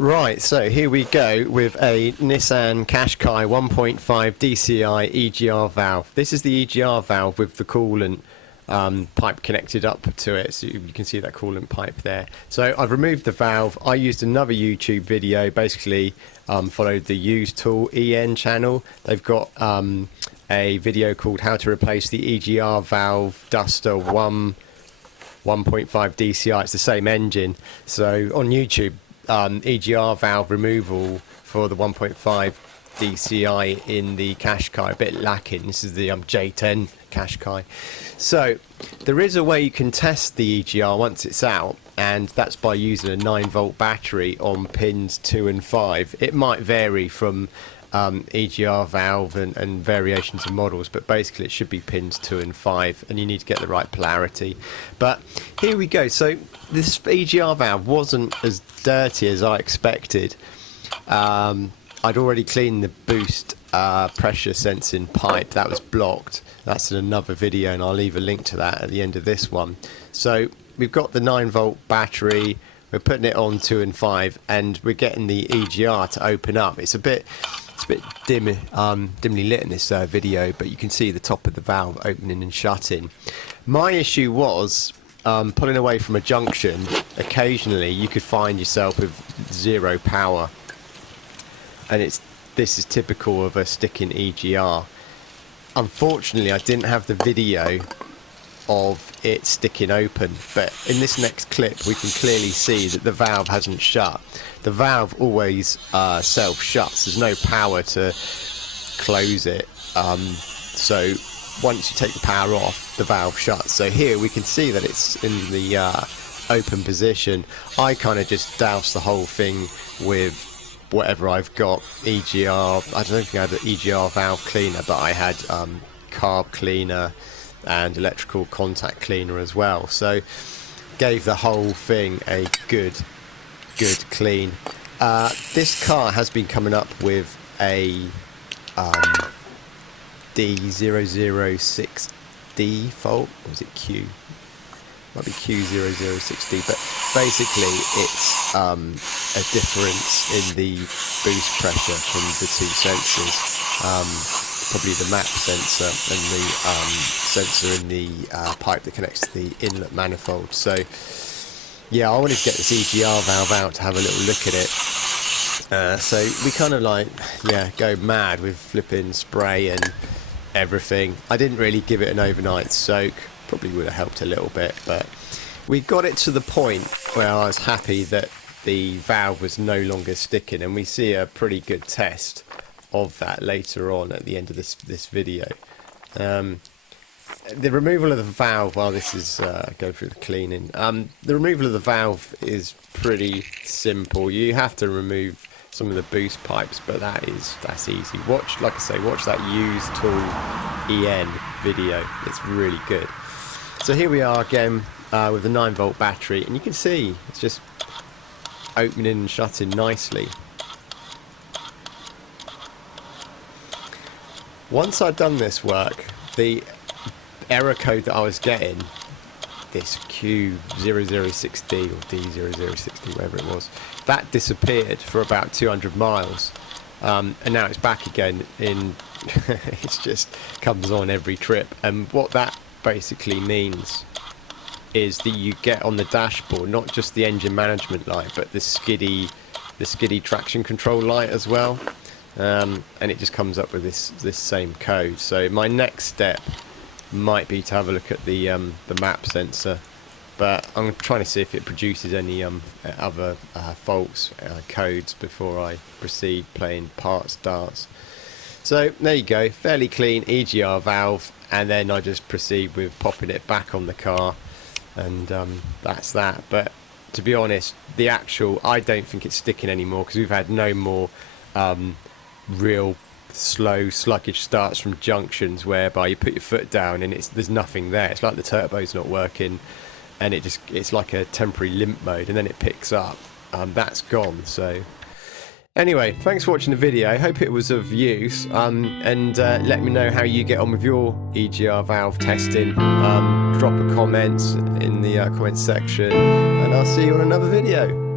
Right, so here we go with a Nissan Qashqai 1.5 DCI EGR valve. This is the EGR valve with the coolant pipe connected up to it, so you can see that coolant pipe there. So I've removed the valve. I used another YouTube video, basically followed the Use Tool EN channel. They've got a video called How to Replace the EGR Valve Duster 1.5 DCI. It's the same engine. So on YouTube, EGR valve removal for the 1.5 DCI in the Qashqai, a bit lacking. This is the J10 Qashqai. So there is a way you can test the EGR once it's out, and that's by using a 9-volt battery on pins 2 and 5. It might vary from EGR valve and variations of models, but basically it should be pins 2 and 5, and you need to get the right polarity. But here we go. So this EGR valve wasn't as dirty as I expected. I'd already cleaned the boost pressure sensing pipe that was blocked. That's in another video, and I'll leave a link to that at the end of this one. So we've got the 9-volt battery, we're putting it on 2 and 5, and we're getting the EGR to open up. It's a bit dimly lit in this video, but you can see the top of the valve opening and shutting. My issue was pulling away from a junction. Occasionally you could find yourself with 0 power, and this is typical of a sticking EGR. Unfortunately, I didn't have the video of it sticking open, but in this next clip we can clearly see that the valve hasn't shut. The valve always self-shuts. There's no power to close it, so once you take the power off, the valve shuts. So here we can see that it's in the open position. I kind of just doused the whole thing with whatever I've got. EGR, I don't think I had an EGR valve cleaner, but I had carb cleaner and electrical contact cleaner as well. So gave the whole thing a good clean. This car has been coming up with a D006D fault, or was it Q? Might be Q006D, but basically it's a difference in the boost pressure from the two sensors. Probably the map sensor and the sensor in the pipe that connects to the inlet manifold. So yeah, I wanted to get this EGR valve out to have a little look at it. So we kind of go mad with flipping spray and everything. I didn't really give it an overnight soak. Probably would have helped a little bit, but we got it to the point where I was happy that the valve was no longer sticking, and we see a pretty good test of that later on at the end of this video. The removal of the valve, while this is go through the cleaning, the removal of the valve is pretty simple. You have to remove some of the boost pipes, but that's easy. Watch that Use Tool EN video. It's really good. So here we are again with the 9-volt battery, and you can see it's just opening and shutting nicely. Once I'd done this work, the error code that I was getting, this Q006D or D006D, whatever it was, that disappeared for about 200 miles. And now it's back again in it just comes on every trip. And what that basically means is that you get on the dashboard not just the engine management light, but the skiddy traction control light as well. And it just comes up with this same code. So my next step might be to have a look at the map sensor, but I'm trying to see if it produces any other faults codes before I proceed playing parts darts. So there you go, fairly clean EGR valve, and then I just proceed with popping it back on the car, and that's that. But to be honest, I don't think it's sticking anymore, because we've had no more real slow sluggish starts from junctions whereby you put your foot down and there's nothing there. It's like the turbo's not working, and it's like a temporary limp mode, and then it picks up. That's gone. So anyway, thanks for watching the video. I hope it was of use, and let me know how you get on with your EGR valve testing. Drop a comment in the comments section, and I'll see you on another video.